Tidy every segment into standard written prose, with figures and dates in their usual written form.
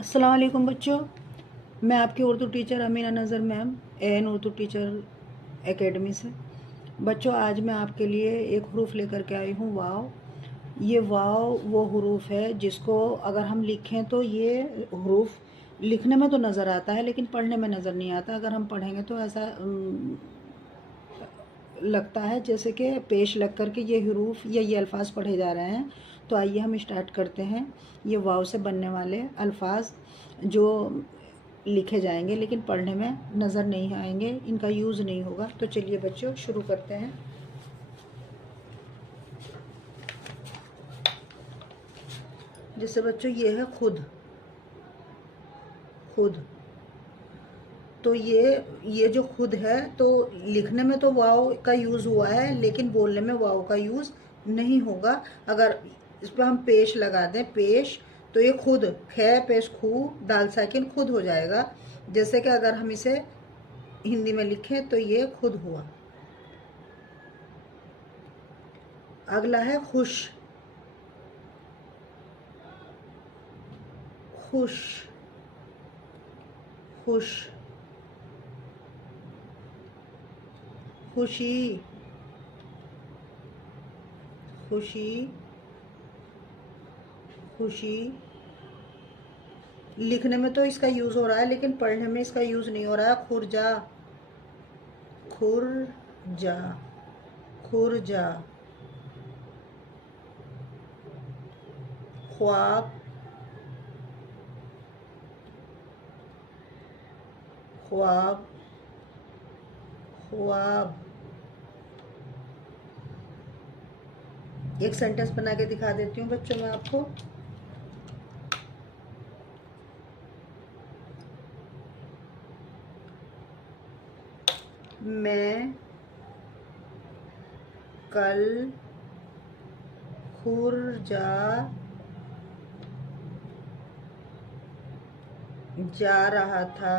अस्सलाम वालेकुम बच्चों, मैं आपकी Urdu teacher Amina Nazar ma'am an Urdu teacher academy से। बच्चों, आज मैं आपके लिए एक हरूफ लेकर के आई हूँ, वाव। ये वाव वो हरूफ है जिसको अगर हम लिखें तो ये हरूफ लिखने में तो नज़र आता है लेकिन पढ़ने में नज़र नहीं आता। अगर हम पढ़ेंगे तो ऐसा लगता है जैसे कि पेश लग कर के ये हरूफ या ये अल्फाज पढ़े जा रहे हैं। तो आइए हम स्टार्ट करते हैं। ये वाव से बनने वाले अल्फाज जो लिखे जाएंगे लेकिन पढ़ने में नज़र नहीं आएंगे, इनका यूज़ नहीं होगा। तो चलिए बच्चों शुरू करते हैं। जैसे बच्चों ये है खुद, खुद। तो ये जो खुद है तो लिखने में तो वाव का यूज़ हुआ है लेकिन बोलने में वाव का यूज़ नहीं होगा। अगर इस पर हम पेश लगा दें, पेश, तो ये खुद, खे पेश खू दाल साकिन खुद हो जाएगा। जैसे कि अगर हम इसे हिंदी में लिखें तो ये खुद हुआ। अगला है खुश, खुश, खुश, खुशी, खुशी, खुशी। लिखने में तो इसका यूज़ हो रहा है लेकिन पढ़ने में इसका यूज़ नहीं हो रहा है। खुरजा, खुरजा, खुरजा। ख्वाब, ख्वाब, ख्वाब। एक सेंटेंस बना के दिखा देती हूँ बच्चों मैं आपको। मैं कल खुरजा जा रहा था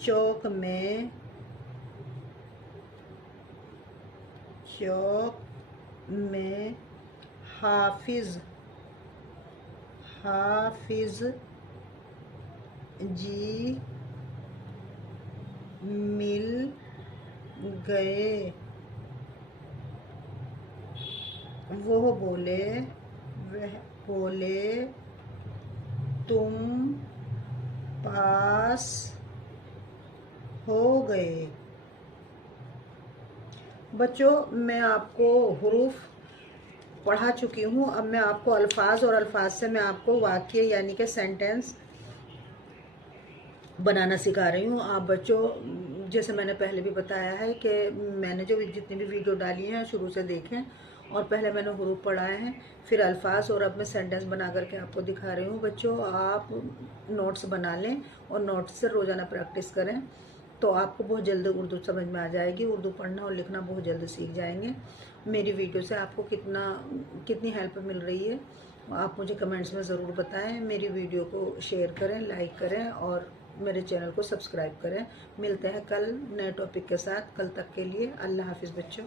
चौक में हाफिज जी मिल गए। वह बोले तुम पास हो गए। बच्चों, मैं आपको हरूफ पढ़ा चुकी हूँ। अब मैं आपको अल्फाज और अल्फाज से मैं आपको वाक्य यानी कि सेंटेंस बनाना सिखा रही हूँ। आप बच्चों, जैसे मैंने पहले भी बताया है कि मैंने जो जितनी भी वीडियो डाली हैं शुरू से देखें, और पहले मैंने हरूफ पढ़ाए हैं, फिर अल्फाज, और अब मैं सेंटेंस बना करके आपको दिखा रही हूँ। बच्चों, आप नोट्स बना लें और नोट्स से रोज़ाना प्रैक्टिस करें तो आपको बहुत जल्द उर्दू समझ में आ जाएगी। उर्दू पढ़ना और लिखना बहुत जल्द सीख जाएंगे। मेरी वीडियो से आपको कितनी हेल्प मिल रही है आप मुझे कमेंट्स में ज़रूर बताएं। मेरी वीडियो को शेयर करें, लाइक करें और मेरे चैनल को सब्सक्राइब करें। मिलते हैं कल नए टॉपिक के साथ। कल तक के लिए अल्लाह हाफिज़ बच्चों।